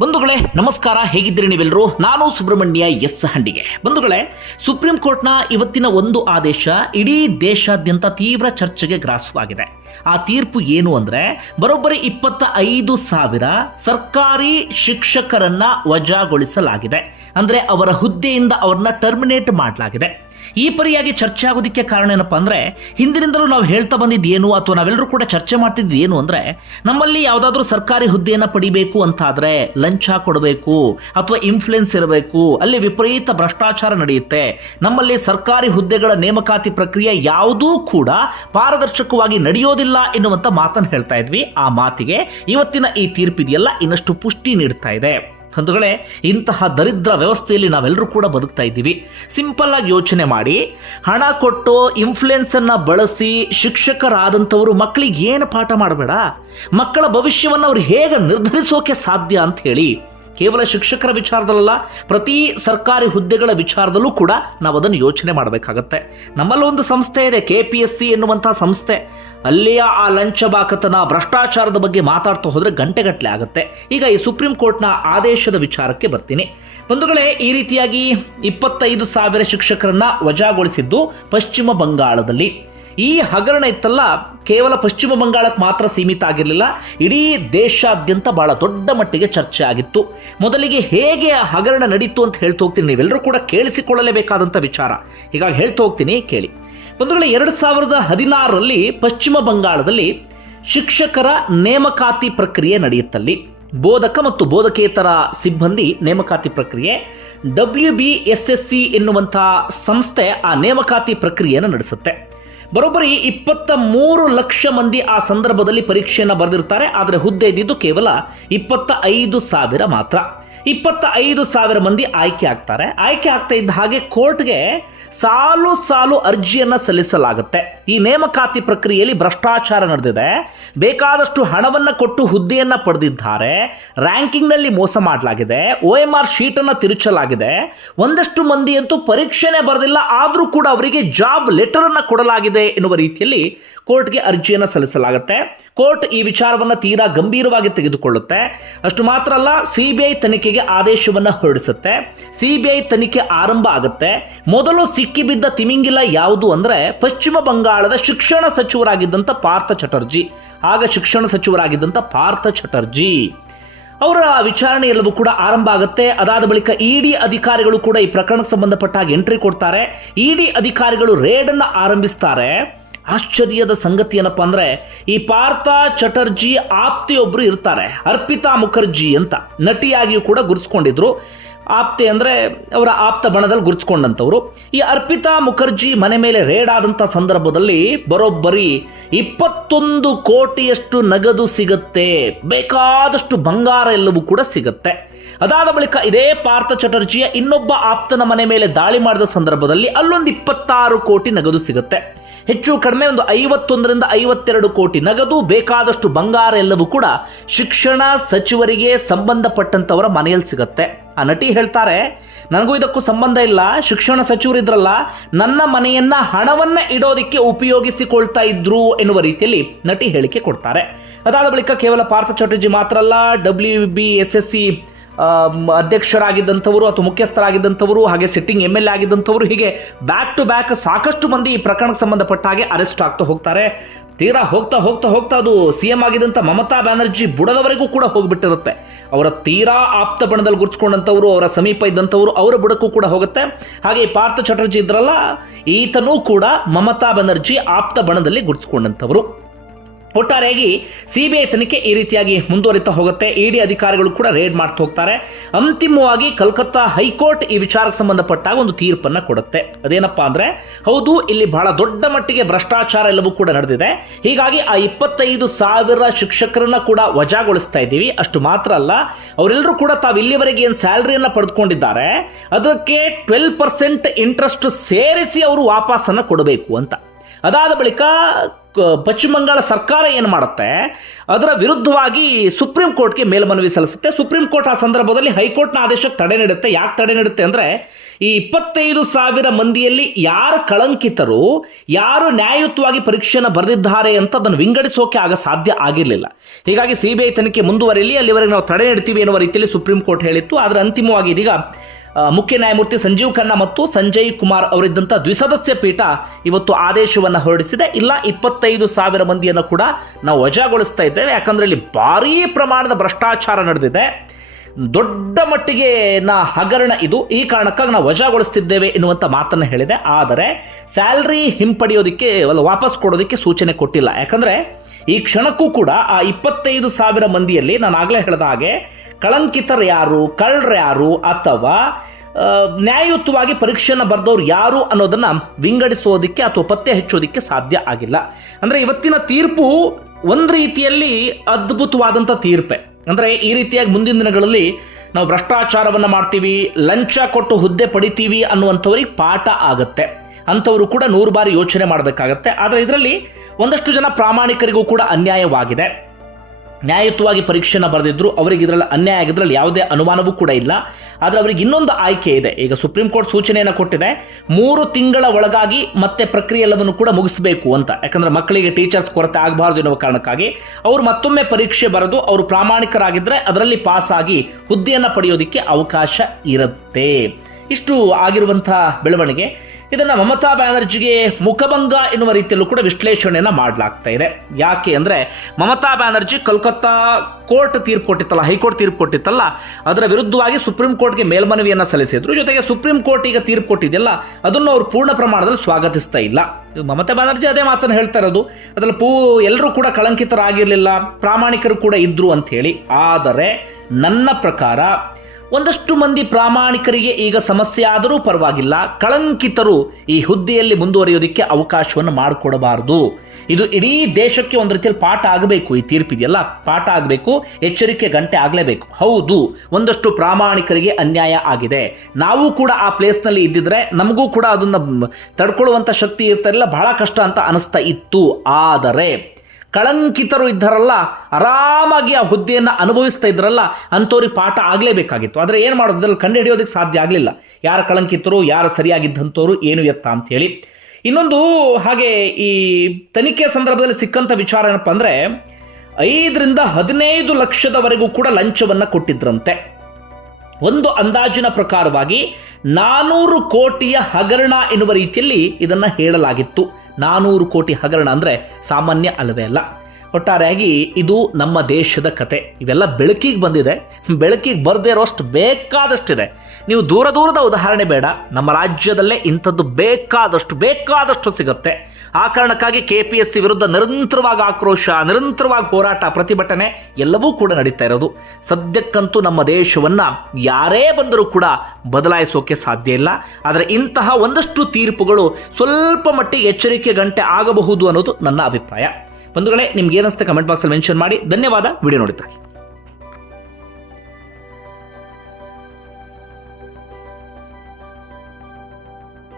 ಬಂಧುಗಳೇ, ನಮಸ್ಕಾರ. ಹೇಗಿದ್ದೀರಿ ನೀವೆಲ್ಲರೂ? ನಾನು ಸುಬ್ರಹ್ಮಣ್ಯ ಎಸ್ ಹಂಡಿಗೆ. ಬಂಧುಗಳೇ, ಸುಪ್ರೀಂ ಕೋರ್ಟ್ನ ಇವತ್ತಿನ ಒಂದು ಆದೇಶ ಇಡೀ ದೇಶಾದ್ಯಂತ ತೀವ್ರ ಚರ್ಚೆಗೆ ಗ್ರಾಸವಾಗಿದೆ. ಆ ತೀರ್ಪು ಏನು ಅಂದ್ರೆ, ಬರೋಬ್ಬರಿ ಇಪ್ಪತ್ತ ಐದು ಸಾವಿರ ಸರ್ಕಾರಿ ಶಿಕ್ಷಕರನ್ನ ವಜಾಗೊಳಿಸಲಾಗಿದೆ. ಅಂದ್ರೆ ಅವರ ಹುದ್ದೆಯಿಂದ ಅವರನ್ನ ಟರ್ಮಿನೇಟ್ ಮಾಡಲಾಗಿದೆ. ಈ ಪರಿಯಾಗಿ ಚರ್ಚೆ ಆಗೋದಕ್ಕೆ ಕಾರಣ ಏನಪ್ಪಾ ಅಂದ್ರೆ, ಹಿಂದಿನಿಂದಲೂ ನಾವು ಹೇಳ್ತಾ ಬಂದಿದ್ದು ಏನು ಅಥವಾ ನಾವೆಲ್ಲರೂ ಕೂಡ ಚರ್ಚೆ ಮಾಡ್ತಿದ್ದು ಏನು ಅಂದ್ರೆ, ನಮ್ಮಲ್ಲಿ ಯಾವುದಾದ್ರೂ ಸರ್ಕಾರಿ ಹುದ್ದೆಯನ್ನು ಪಡಿಬೇಕು ಅಂತಾದ್ರೆ ಲಂಚ ಕೊಡಬೇಕು ಅಥವಾ ಇನ್ಫ್ಲುಯೆನ್ಸ್ ಇರಬೇಕು, ಅಲ್ಲಿ ವಿಪರೀತ ಭ್ರಷ್ಟಾಚಾರ ನಡೆಯುತ್ತೆ. ನಮ್ಮಲ್ಲಿ ಸರ್ಕಾರಿ ಹುದ್ದೆಗಳ ನೇಮಕಾತಿ ಪ್ರಕ್ರಿಯೆ ಯಾವುದೂ ಕೂಡ ಪಾರದರ್ಶಕವಾಗಿ ನಡೆಯೋದಿಲ್ಲ ಎನ್ನುವಂಥ ಮಾತನ್ನು ಹೇಳ್ತಾ ಇದ್ವಿ. ಆ ಮಾತಿಗೆ ಇವತ್ತಿನ ಈ ತೀರ್ಪಿದೆಯಲ್ಲ ಇನ್ನಷ್ಟು ಪುಷ್ಟಿ ನೀಡ್ತಾ ಇದೆ. ಬಂಧುಗಳೇ, ಇಂತಹ ದರಿದ್ರ ವ್ಯವಸ್ಥೆಯಲ್ಲಿ ನಾವೆಲ್ಲರೂ ಕೂಡ ಬದುಕ್ತಾ ಇದ್ದೀವಿ. ಸಿಂಪಲ್ ಆಗಿ ಯೋಚನೆ ಮಾಡಿ, ಹಣ ಕೊಟ್ಟು ಇನ್ಫ್ಲುಯೆನ್ಸ್ ಅನ್ನ ಬಳಸಿ ಶಿಕ್ಷಕರಾದಂಥವರು ಮಕ್ಕಳಿಗೆ ಏನು ಪಾಠ ಮಾಡಬೇಡ? ಮಕ್ಕಳ ಭವಿಷ್ಯವನ್ನು ಅವ್ರು ಹೇಗೆ ನಿರ್ಧರಿಸೋಕೆ ಸಾಧ್ಯ ಅಂತ ಹೇಳಿ ಕೇವಲ ಶಿಕ್ಷಕರ ವಿಚಾರದಲ್ಲ ಪ್ರತಿ ಸರ್ಕಾರಿ ಹುದ್ದೆಗಳ ವಿಚಾರದಲ್ಲೂ ಕೂಡ ನಾವು ಅದನ್ನು ಯೋಚನೆ ಮಾಡಬೇಕಾಗತ್ತೆ. ನಮ್ಮಲ್ಲಿ ಒಂದು ಸಂಸ್ಥೆ ಇದೆ ಕೆ ಪಿ ಎಸ್ ಸಿ ಎನ್ನುವಂತಹ ಸಂಸ್ಥೆ. ಅಲ್ಲಿಯ ಆ ಲಂಚ ಬಾಕತನ, ಭ್ರಷ್ಟಾಚಾರದ ಬಗ್ಗೆ ಮಾತಾಡ್ತಾ ಹೋದರೆ ಗಂಟೆಗಟ್ಟಲೆ ಆಗುತ್ತೆ. ಈಗ ಈ ಸುಪ್ರೀಂ ಕೋರ್ಟ್ನ ಆದೇಶದ ವಿಚಾರಕ್ಕೆ ಬರ್ತೀನಿ. ಬಂಧುಗಳೇ, ಈ ರೀತಿಯಾಗಿ ಇಪ್ಪತ್ತೈದು ಸಾವಿರ ಶಿಕ್ಷಕರನ್ನ ವಜಾಗೊಳಿಸಿದ್ದು ಪಶ್ಚಿಮ ಬಂಗಾಳದಲ್ಲಿ. ಈ ಹಗರಣ ಇತ್ತಲ್ಲ, ಕೇವಲ ಪಶ್ಚಿಮ ಬಂಗಾಳಕ್ಕೆ ಮಾತ್ರ ಸೀಮಿತ ಆಗಿರಲಿಲ್ಲ, ಇಡೀ ದೇಶಾದ್ಯಂತ ಬಹಳ ದೊಡ್ಡ ಮಟ್ಟಿಗೆ ಚರ್ಚೆ ಆಗಿತ್ತು. ಮೊದಲಿಗೆ ಹೇಗೆ ಆ ಹಗರಣ ನಡೀತು ಅಂತ ಹೇಳ್ತಾ ಹೋಗ್ತೀನಿ, ನೀವೆಲ್ಲರೂ ಕೂಡ ಕೇಳಿಸಿಕೊಳ್ಳಲೇಬೇಕಾದಂಥ ವಿಚಾರ. ಹೀಗಾಗಿ ಹೇಳ್ತಾ ಹೋಗ್ತೀನಿ, ಕೇಳಿ. ಬಂಧುಗಳೇ, ಎರಡು ಸಾವಿರದ ಹದಿನಾರರಲ್ಲಿ ಪಶ್ಚಿಮ ಬಂಗಾಳದಲ್ಲಿ ಶಿಕ್ಷಕರ ನೇಮಕಾತಿ ಪ್ರಕ್ರಿಯೆ ನಡೆಯುತ್ತಲ್ಲಿ. ಬೋಧಕ ಮತ್ತು ಬೋಧಕೇತರ ಸಿಬ್ಬಂದಿ ನೇಮಕಾತಿ ಪ್ರಕ್ರಿಯೆ. W B S S C ಎನ್ನುವಂಥ ಸಂಸ್ಥೆ ಆ ನೇಮಕಾತಿ ಪ್ರಕ್ರಿಯೆಯನ್ನು ನಡೆಸುತ್ತೆ. ಬರೋಬ್ಬರಿ ಇಪ್ಪತ್ತ ಮೂರು ಲಕ್ಷ ಮಂದಿ ಆ ಸಂದರ್ಭದಲ್ಲಿ ಪರೀಕ್ಷೆಯನ್ನು ಬರೆದಿರ್ತಾರೆ, ಆದರೆ ಹುದ್ದೆ ಇದ್ದಿದ್ದು ಕೇವಲ ಇಪ್ಪತ್ತ ಐದು ಸಾವಿರ ಮಾತ್ರ. ಇಪ್ಪತ್ತ ಐದು ಸಾವಿರ ಮಂದಿ ಆಯ್ಕೆ ಆಗ್ತಾರೆ. ಆಯ್ಕೆ ಆಗ್ತಾ ಇದ್ದ ಹಾಗೆ ಕೋರ್ಟ್ಗೆ ಸಾಲು ಸಾಲು ಅರ್ಜಿಯನ್ನು ಸಲ್ಲಿಸಲಾಗುತ್ತೆ. ಈ ನೇಮಕಾತಿ ಪ್ರಕ್ರಿಯೆಯಲ್ಲಿ ಭ್ರಷ್ಟಾಚಾರ ನಡೆದಿದೆ. ಬೇಕಾದಷ್ಟು ಹಣವನ್ನು ಕೊಟ್ಟು ಹುದ್ದೆಯನ್ನು ಪಡೆದಿದ್ದಾರೆ. ರ್ಯಾಂಕಿಂಗ್ನಲ್ಲಿ ಮೋಸ ಮಾಡಲಾಗಿದೆ. ಒ ಎಂ ಆರ್ ಶೀಟನ್ನು ತಿರುಚಲಾಗಿದೆ. ಒಂದಷ್ಟು ಮಂದಿ ಅಂತೂ ಪರೀಕ್ಷೆನೇ ಬರೆದಿಲ್ಲ. ಆದರೂ ಕೂಡ ಅವರಿಗೆ ಜಾಬ್ ಲೆಟರ್ ಅನ್ನು ಕೊಡಲಾಗಿದೆ ಎನ್ನುವ ರೀತಿಯಲ್ಲಿ ಕೋರ್ಟ್ಗೆ ಅರ್ಜಿಯನ್ನು ಸಲ್ಲಿಸಲಾಗುತ್ತೆ. ಕೋರ್ಟ್ ಈ ವಿಚಾರವನ್ನು ತೀರಾ ಗಂಭೀರವಾಗಿ ತೆಗೆದುಕೊಳ್ಳುತ್ತೆ. ಅಷ್ಟು ಮಾತ್ರ ಅಲ್ಲ ಸಿಬಿಐ ತನಿಖೆಗೆ ಆದೇಶವನ್ನು ಹೊರಡಿಸುತ್ತೆ. ಸಿಬಿಐ ತನಿಖೆ ಆರಂಭ ಆಗುತ್ತೆ. ಮೊದಲು ಸಿಕ್ಕಿಬಿದ್ದ ತಿಮಿಂಗಿಲ ಯಾವುದು ಅಂದ್ರೆ ಪಶ್ಚಿಮ ಬಂಗಾಳದ ಶಿಕ್ಷಣ ಸಚಿವರಾಗಿದ್ದಂಥ ಪಾರ್ಥ ಚಟರ್ಜಿ. ಆಗ ಶಿಕ್ಷಣ ಸಚಿವರಾಗಿದ್ದಂಥ ಪಾರ್ಥ ಚಟರ್ಜಿ. ಅವರ ವಿಚಾರಣೆ ಎಲ್ಲವೂ ಕೂಡ ಆರಂಭ ಆಗುತ್ತೆ. ಅದಾದ ಬಳಿಕ ಇಡಿ ಅಧಿಕಾರಿಗಳು ಕೂಡ ಈ ಪ್ರಕರಣಕ್ಕೆ ಸಂಬಂಧಪಟ್ಟ ಎಂಟ್ರಿ ಕೊಡ್ತಾರೆ. ಇಡಿ ಅಧಿಕಾರಿಗಳು ರೇಡ್ ಅನ್ನ ಆರಂಭಿಸ್ತಾರೆ. ಆಶ್ಚರ್ಯದ ಸಂಗತಿ ಏನಪ್ಪ ಅಂದರೆ, ಈ ಪಾರ್ಥ ಚಟರ್ಜಿ ಆಪ್ತಿಯೊಬ್ರು ಇರ್ತಾರೆ, ಅರ್ಪಿತಾ ಮುಖರ್ಜಿ ಅಂತ. ನಟಿಯಾಗಿಯೂ ಕೂಡ ಗುರುತಿಸ್ಕೊಂಡಿದ್ರು. ಆಪ್ತೆ ಅಂದ್ರೆ ಅವರ ಆಪ್ತ ಬಣದಲ್ಲಿ ಗುರುತಿಸ್ಕೊಂಡಂಥವ್ರು. ಈ ಅರ್ಪಿತಾ ಮುಖರ್ಜಿ ಮನೆ ಮೇಲೆ ರೇಡ್ ಆದಂಥ ಸಂದರ್ಭದಲ್ಲಿ ಬರೋಬ್ಬರಿ ಇಪ್ಪತ್ತೊಂದು ಕೋಟಿಯಷ್ಟು ನಗದು ಸಿಗುತ್ತೆ, ಬೇಕಾದಷ್ಟು ಬಂಗಾರ ಎಲ್ಲವೂ ಕೂಡ ಸಿಗುತ್ತೆ. ಅದಾದ ಬಳಿಕ ಇದೇ ಪಾರ್ಥ ಚಟರ್ಜಿಯ ಇನ್ನೊಬ್ಬ ಆಪ್ತನ ಮನೆ ಮೇಲೆ ದಾಳಿ ಮಾಡಿದ ಸಂದರ್ಭದಲ್ಲಿ ಅಲ್ಲೊಂದು ಇಪ್ಪತ್ತಾರು ಕೋಟಿ ನಗದು ಸಿಗುತ್ತೆ. ಹೆಚ್ಚು ಕಡಿಮೆ ಒಂದು ಐವತ್ತೊಂದರಿಂದ ಐವತ್ತೆರಡು ಕೋಟಿ ನಗದು, ಬೇಕಾದಷ್ಟು ಬಂಗಾರ ಎಲ್ಲವೂ ಕೂಡ ಶಿಕ್ಷಣ ಸಚಿವರಿಗೆ ಸಂಬಂಧಪಟ್ಟಂತವರ ಮನೆಯಲ್ಲಿ ಸಿಗುತ್ತೆ. ಆ ನಟಿ ಹೇಳ್ತಾರೆ, ನನಗೂ ಇದಕ್ಕೂ ಸಂಬಂಧ ಇಲ್ಲ. ಶಿಕ್ಷಣ ಸಚಿವರಿದ್ರಲ್ಲ ನನ್ನ ಮನೆಯನ್ನ ಹಣವನ್ನ ಇಡೋದಕ್ಕೆ ಉಪಯೋಗಿಸಿಕೊಳ್ತಾ ಇದ್ರು ಎನ್ನುವ ರೀತಿಯಲ್ಲಿ ನಟಿ ಹೇಳಿಕೆ ಕೊಡ್ತಾರೆ. ಅದಾದ ಬಳಿಕ ಕೇವಲ ಪಾರ್ಥ ಚಟರ್ಜಿ ಮಾತ್ರ ಅಲ್ಲ W B S S C ಅಧ್ಯಕ್ಷರಾಗಿದ್ದಂಥವರು ಅಥವಾ ಮುಖ್ಯಸ್ಥರಾಗಿದ್ದಂಥವರು, ಹಾಗೆ ಸಿಟ್ಟಿಂಗ್ ಎಂ ಎಲ್ ಎ ಆಗಿದ್ದಂಥವರು ಹೀಗೆ ಬ್ಯಾಕ್ ಟು ಬ್ಯಾಕ್ ಸಾಕಷ್ಟು ಮಂದಿ ಈ ಪ್ರಕರಣಕ್ಕೆ ಸಂಬಂಧಪಟ್ಟ ಹಾಗೆ ಅರೆಸ್ಟ್ ಆಗ್ತಾ ಹೋಗ್ತಾರೆ. ತೀರಾ ಹೋಗ್ತಾ ಹೋಗ್ತಾ ಹೋಗ್ತಾ ಅದು ಸಿ ಎಂ ಆಗಿದ್ದಂಥ ಮಮತಾ ಬ್ಯಾನರ್ಜಿ ಬುಡದವರೆಗೂ ಕೂಡ ಹೋಗ್ಬಿಟ್ಟಿರುತ್ತೆ. ಅವರ ತೀರಾ ಆಪ್ತ ಬಣದಲ್ಲಿ ಗುರುತಿಸ್ಕೊಂಡಂಥವ್ರು, ಅವರ ಸಮೀಪ ಇದ್ದಂಥವರು ಅವರ ಬುಡಕ್ಕೂ ಕೂಡ ಹೋಗುತ್ತೆ. ಹಾಗೆ ಈ ಪಾರ್ಥ ಚಟರ್ಜಿ ಇದ್ರಲ್ಲ, ಈತನೂ ಕೂಡ ಮಮತಾ ಬ್ಯಾನರ್ಜಿ ಆಪ್ತ ಬಣದಲ್ಲಿ ಗುರುತಿಸ್ಕೊಂಡಂಥವರು. ಒಟ್ಟಾರೆಯಾಗಿ ಸಿಬಿಐ ತನಿಖೆ ಈ ರೀತಿಯಾಗಿ ಮುಂದುವರಿತಾ ಹೋಗುತ್ತೆ. ಇಡಿ ಅಧಿಕಾರಿಗಳು ಕೂಡ ರೇಡ್ ಮಾಡ್ತಾ ಹೋಗ್ತಾರೆ. ಅಂತಿಮವಾಗಿ ಕಲ್ಕತ್ತಾ ಹೈಕೋರ್ಟ್ ಈ ವಿಚಾರಕ್ಕೆ ಸಂಬಂಧಪಟ್ಟಾಗ ಒಂದು ತೀರ್ಪನ್ನ ಕೊಡುತ್ತೆ. ಅದೇನಪ್ಪಾ ಅಂದ್ರೆ, ಹೌದು, ಇಲ್ಲಿ ಬಹಳ ದೊಡ್ಡ ಮಟ್ಟಿಗೆ ಭ್ರಷ್ಟಾಚಾರ ಎಲ್ಲವೂ ಕೂಡ ನಡೆದಿದೆ. ಹೀಗಾಗಿ ಆ ಇಪ್ಪತ್ತೈದು ಸಾವಿರ ಶಿಕ್ಷಕರನ್ನ ಕೂಡ ವಜಾಗೊಳಿಸ್ತಾ ಇದ್ದೀವಿ. ಅಷ್ಟು ಮಾತ್ರ ಅಲ್ಲ, ಅವರೆಲ್ಲರೂ ಕೂಡ ತಾವು ಇಲ್ಲಿವರೆಗೆ ಏನು ಸ್ಯಾಲರಿಯನ್ನ ಪಡೆದುಕೊಂಡಿದ್ದಾರೆ, ಅದಕ್ಕೆ ಟ್ವೆಲ್ ಪರ್ಸೆಂಟ್ ಇಂಟ್ರೆಸ್ಟ್ ಸೇರಿಸಿ ಅವರು ವಾಪಸ್ಸನ್ನು ಕೊಡಬೇಕು ಅಂತ. ಅದಾದ ಬಳಿಕ ಪಶ್ಚಿಮ ಬಂಗಾಳ ಸರ್ಕಾರ ಏನು ಮಾಡುತ್ತೆ? ಅದರ ವಿರುದ್ಧವಾಗಿ ಸುಪ್ರೀಂ ಕೋರ್ಟ್ಗೆ ಮೇಲ್ಮನವಿ ಸಲ್ಲಿಸುತ್ತೆ. ಸುಪ್ರೀಂ ಕೋರ್ಟ್ ಆ ಸಂದರ್ಭದಲ್ಲಿ ಹೈಕೋರ್ಟ್ನ ಆದೇಶಕ್ಕೆ ತಡೆ ನೀಡುತ್ತೆ. ಯಾಕೆ ತಡೆ ನೀಡುತ್ತೆ ಅಂದರೆ, ಈ ಇಪ್ಪತ್ತೈದು ಸಾವಿರ ಮಂದಿಯಲ್ಲಿ ಯಾರು ಕಳಂಕಿತರು, ಯಾರು ನ್ಯಾಯಯುತವಾಗಿ ಪರೀಕ್ಷೆಯನ್ನು ಬರೆದಿದ್ದಾರೆ ಅಂತ ಅದನ್ನು ವಿಂಗಡಿಸೋಕೆ ಆಗ ಸಾಧ್ಯ ಆಗಿರಲಿಲ್ಲ. ಹೀಗಾಗಿ ಸಿ ಬಿ ಐ ತನಿಖೆ ಮುಂದುವರಿಯಲಿ ಅಲ್ಲಿವರೆಗೆ ನಾವು ತಡೆ ನೀಡ್ತೀವಿ ಎನ್ನುವ ರೀತಿಯಲ್ಲಿ ಸುಪ್ರೀಂ ಕೋರ್ಟ್ ಹೇಳಿತ್ತು. ಆದರೆ ಅಂತಿಮವಾಗಿ ಇದೀಗ ಮುಖ್ಯ ನ್ಯಾಯಮೂರ್ತಿ ಸಂಜೀವ್ ಖನ್ನಾ ಮತ್ತು ಸಂಜಯ್ ಕುಮಾರ್ ಅವರಿದ್ದಂಥ ದ್ವಿಸದಸ್ಯ ಪೀಠ ಇವತ್ತು ಆದೇಶವನ್ನು ಹೊರಡಿಸಿದೆ. ಇಲ್ಲ, ಇಪ್ಪತ್ತೈದು ಸಾವಿರ ಮಂದಿಯನ್ನು ಕೂಡ ನಾವು ವಜಾಗೊಳಿಸ್ತಾ ಇದ್ದೇವೆ. ಯಾಕಂದರೆ ಇಲ್ಲಿ ಭಾರೀ ಪ್ರಮಾಣದ ಭ್ರಷ್ಟಾಚಾರ ನಡೆದಿದೆ. ದೊಡ್ಡ ಮಟ್ಟಿಗೆ ನಾ ಹಗರಣ ಇದು. ಈ ಕಾರಣಕ್ಕಾಗಿ ನಾವು ವಜಾಗೊಳಿಸ್ತಿದ್ದೇವೆ ಎನ್ನುವಂಥ ಮಾತನ್ನು ಹೇಳಿದೆ. ಆದರೆ ಸ್ಯಾಲ್ರಿ ಹಿಂಪಡೆಯೋದಕ್ಕೆ ವಾಪಸ್ ಕೊಡೋದಕ್ಕೆ ಸೂಚನೆ ಕೊಟ್ಟಿಲ್ಲ. ಯಾಕಂದರೆ ಈ ಕ್ಷಣಕ್ಕೂ ಕೂಡ ಆ ಇಪ್ಪತ್ತೈದು ಸಾವಿರ ಮಂದಿಯಲ್ಲಿ ನಾನು ಆಗಲೇ ಹೇಳಿದ ಹಾಗೆ ಕಳಂಕಿತರು ಯಾರು ಯಾರು ಅಥವಾ ನ್ಯಾಯಯುತವಾಗಿ ಪರೀಕ್ಷೆಯನ್ನು ಬರೆದವ್ರು ಯಾರು ಅನ್ನೋದನ್ನು ವಿಂಗಡಿಸೋದಕ್ಕೆ ಅಥವಾ ಪತ್ತೆ ಹಚ್ಚೋದಕ್ಕೆ ಸಾಧ್ಯ ಆಗಿಲ್ಲ. ಅಂದರೆ ಇವತ್ತಿನ ತೀರ್ಪು ಒಂದು ರೀತಿಯಲ್ಲಿ ಅದ್ಭುತವಾದಂಥ ತೀರ್ಪೆ. ಅಂದರೆ ಈ ರೀತಿಯಾಗಿ ಮುಂದಿನ ದಿನಗಳಲ್ಲಿ ನಾವು ಭ್ರಷ್ಟಾಚಾರವನ್ನು ಮಾಡ್ತೀವಿ, ಲಂಚ ಕೊಟ್ಟು ಹುದ್ದೆ ಪಡಿತೀವಿ ಅನ್ನುವಂಥವ್ರಿಗೆ ಪಾಠ ಆಗತ್ತೆ. ಅಂಥವರು ಕೂಡ ನೂರು ಬಾರಿ ಯೋಚನೆ ಮಾಡಬೇಕಾಗತ್ತೆ. ಆದರೆ ಇದರಲ್ಲಿ ಒಂದಷ್ಟು ಜನ ಪ್ರಾಮಾಣಿಕರಿಗೂ ಕೂಡ ಅನ್ಯಾಯವಾಗಿದೆ. ನ್ಯಾಯಯುತವಾಗಿ ಪರೀಕ್ಷೆನ ಬರೆದಿದ್ರು, ಅವರಿಗೆ ಇದರಲ್ಲಿ ಅನ್ಯಾಯ ಆಗಿದ್ರಲ್ಲಿ ಯಾವುದೇ ಅನುಮಾನವೂ ಕೂಡ ಇಲ್ಲ. ಆದರೆ ಅವರಿಗೆ ಇನ್ನೊಂದು ಆಯ್ಕೆ ಇದೆ. ಈಗ ಸುಪ್ರೀಂ ಕೋರ್ಟ್ ಸೂಚನೆಯನ್ನು ಕೊಟ್ಟಿದೆ, ಮೂರು ತಿಂಗಳ ಒಳಗಾಗಿ ಮತ್ತೆ ಪ್ರಕ್ರಿಯೆ ಎಲ್ಲವನ್ನು ಕೂಡ ಮುಗಿಸಬೇಕು ಅಂತ. ಯಾಕಂದರೆ ಮಕ್ಕಳಿಗೆ ಟೀಚರ್ಸ್ ಕೊರತೆ ಆಗಬಾರ್ದು ಎನ್ನುವ ಕಾರಣಕ್ಕಾಗಿ ಅವರು ಮತ್ತೊಮ್ಮೆ ಪರೀಕ್ಷೆ ಬರೆದು ಅವರು ಪ್ರಾಮಾಣಿಕರಾಗಿದ್ದರೆ ಅದರಲ್ಲಿ ಪಾಸ್ ಆಗಿ ಹುದ್ದೆಯನ್ನು ಪಡೆಯೋದಕ್ಕೆ ಅವಕಾಶ ಇರುತ್ತೆ. ಇಷ್ಟು ಆಗಿರುವಂತಹ ಬೆಳವಣಿಗೆ. ಇದನ್ನು ಮಮತಾ ಬ್ಯಾನರ್ಜಿಗೆ ಮುಖಭಂಗ ಎನ್ನುವ ರೀತಿಯಲ್ಲೂ ಕೂಡ ವಿಶ್ಲೇಷಣೆಯನ್ನು ಮಾಡಲಾಗ್ತಾ ಇದೆ. ಯಾಕೆ ಅಂದರೆ ಮಮತಾ ಬ್ಯಾನರ್ಜಿ ಕಲ್ಕತ್ತಾ ಕೋರ್ಟ್ ತೀರ್ಪು ಕೊಟ್ಟಿತ್ತಲ್ಲ, ಹೈಕೋರ್ಟ್ ತೀರ್ಪು ಕೊಟ್ಟಿತ್ತಲ್ಲ, ಅದರ ವಿರುದ್ಧವಾಗಿ ಸುಪ್ರೀಂ ಕೋರ್ಟ್ಗೆ ಮೇಲ್ಮನವಿಯನ್ನು ಸಲ್ಲಿಸಿದ್ರು. ಜೊತೆಗೆ ಸುಪ್ರೀಂ ಕೋರ್ಟ್ ಈಗ ತೀರ್ಪು ಕೊಟ್ಟಿದೆಯಲ್ಲ, ಅದನ್ನು ಅವರು ಪೂರ್ಣ ಪ್ರಮಾಣದಲ್ಲಿ ಸ್ವಾಗತಿಸ್ತಾ ಇಲ್ಲ. ಮಮತಾ ಬ್ಯಾನರ್ಜಿ ಅದೇ ಮಾತನ್ನು ಹೇಳ್ತಾ ಇರೋದು. ಅದರಲ್ಲಿ ಪೂ ಎಲ್ಲರೂ ಕೂಡ ಕಳಂಕಿತರಾಗಿರಲಿಲ್ಲ, ಪ್ರಾಮಾಣಿಕರು ಕೂಡ ಇದ್ದರು ಅಂಥೇಳಿ ಆದರೆ ನನ್ನ ಪ್ರಕಾರ ಒಂದಷ್ಟು ಮಂದಿ ಪ್ರಾಮಾಣಿಕರಿಗೆ ಈಗ ಸಮಸ್ಯೆ ಆದರೂ ಪರವಾಗಿಲ್ಲ. ಕಳಂಕಿತರು ಈ ಹುದ್ದೆಯಲ್ಲಿ ಮುಂದುವರಿಯೋದಕ್ಕೆ ಅವಕಾಶವನ್ನು ಮಾಡಿಕೊಡಬಾರದು. ಇದು ಇಡೀ ದೇಶಕ್ಕೆ ಒಂದು ರೀತಿಯಲ್ಲಿ ಪಾಠ ಆಗಬೇಕು. ಈ ತೀರ್ಪಿದೆಯಲ್ಲ? ಪಾಠ ಆಗಬೇಕು, ಎಚ್ಚರಿಕೆ ಗಂಟೆ ಆಗಲೇಬೇಕು. ಹೌದು, ಒಂದಷ್ಟು ಪ್ರಾಮಾಣಿಕರಿಗೆ ಅನ್ಯಾಯ ಆಗಿದೆ. ನಾವು ಕೂಡ ಆ ಪ್ಲೇಸ್ನಲ್ಲಿ ಇದ್ದಿದ್ರೆ ನಮಗೂ ಕೂಡ ಅದನ್ನು ತಡ್ಕೊಳ್ಳುವಂಥ ಶಕ್ತಿ ಇರ್ತಾರಿಲ್ಲ ಬಹಳ ಕಷ್ಟ ಅಂತ ಅನಿಸ್ತಾ ಇತ್ತು. ಆದರೆ ಕಳಂಕಿತರು ಇದ್ದರಲ್ಲ, ಆರಾಮಾಗಿ ಆ ಹುದ್ದೆಯನ್ನು ಅನುಭವಿಸ್ತಾ ಇದ್ರಲ್ಲ ಅಂಥವ್ರಿಗೆ ಪಾಠ ಆಗಲೇಬೇಕಾಗಿತ್ತು. ಆದರೆ ಏನು ಮಾಡೋದು? ಕಂಡು ಹಿಡಿಯೋದಕ್ಕೆ ಸಾಧ್ಯ ಆಗಲಿಲ್ಲ. ಯಾರು ಕಳಂಕಿತರು, ಯಾರು ಸರಿಯಾಗಿದ್ದಂಥವ್ರು, ಏನು ಎತ್ತ ಅಂಥೇಳಿ ಇನ್ನೊಂದು ಹಾಗೆ ಈ ತನಿಖೆ ಸಂದರ್ಭದಲ್ಲಿ ಸಿಕ್ಕಂಥ ವಿಚಾರ ಏನಪ್ಪ ಅಂದರೆ, ಐದರಿಂದ ಹದಿನೈದು ಲಕ್ಷದವರೆಗೂ ಕೂಡ ಲಂಚವನ್ನು ಕೊಟ್ಟಿದ್ರಂತೆ. ಒಂದು ಅಂದಾಜಿನ ಪ್ರಕಾರವಾಗಿ ನಾನೂರು ಕೋಟಿಯ ಹಗರಣ ಎನ್ನುವ ರೀತಿಯಲ್ಲಿ ಇದನ್ನು ಹೇಳಲಾಗಿತ್ತು. ನಾನೂರು ಕೋಟಿ ಹಗರಣ ಅಂದರೆ ಸಾಮಾನ್ಯ ಅಲ್ಲವೇ ಅಲ್ಲ. ಒಟ್ಟಾರೆಯಾಗಿ ಇದು ನಮ್ಮ ದೇಶದ ಕತೆ. ಇವೆಲ್ಲ ಬೆಳಕಿಗೆ ಬಂದಿದೆ. ಬೆಳಕಿಗೆ ಬರದೇ ಇರೋಷ್ಟು ಬೇಕಾದಷ್ಟಿದೆ. ನೀವು ದೂರ ದೂರದ ಉದಾಹರಣೆ ಬೇಡ. ನಮ್ಮ ರಾಜ್ಯದಲ್ಲೇ ಇಂಥದ್ದು ಬೇಕಾದಷ್ಟು ಬೇಕಾದಷ್ಟು ಸಿಗುತ್ತೆ. ಆ ಕಾರಣಕ್ಕಾಗಿ ಕೆ ಪಿ ಎಸ್ ಸಿ ವಿರುದ್ಧ ನಿರಂತರವಾಗಿ ಆಕ್ರೋಶ, ನಿರಂತರವಾಗಿ ಹೋರಾಟ, ಪ್ರತಿಭಟನೆ ಎಲ್ಲವೂ ಕೂಡ ನಡೀತಾ ಇರೋದು. ಸದ್ಯಕ್ಕಂತೂ ನಮ್ಮ ದೇಶವನ್ನು ಯಾರೇ ಬಂದರೂ ಕೂಡ ಬದಲಾಯಿಸೋಕೆ ಸಾಧ್ಯ ಇಲ್ಲ. ಆದರೆ ಇಂತಹ ಒಂದಷ್ಟು ತೀರ್ಪುಗಳು ಸ್ವಲ್ಪ ಮಟ್ಟಿಗೆ ಎಚ್ಚರಿಕೆ ಗಂಟೆ ಆಗಬಹುದು ಅನ್ನೋದು ನನ್ನ ಅಭಿಪ್ರಾಯ. ಬಂಧುಗಳೇ ನಿಮ್ಗೆ ಏನಿಸುತ್ತೆ ಕಮೆಂಟ್ ಬಾಕ್ಸಲ್ಲಿ ಮೆನ್ಷನ್ ಮಾಡಿ. ಧನ್ಯವಾದ. ವಿಡಿಯೋ ನೋಡಿದ್ದಕ್ಕೆ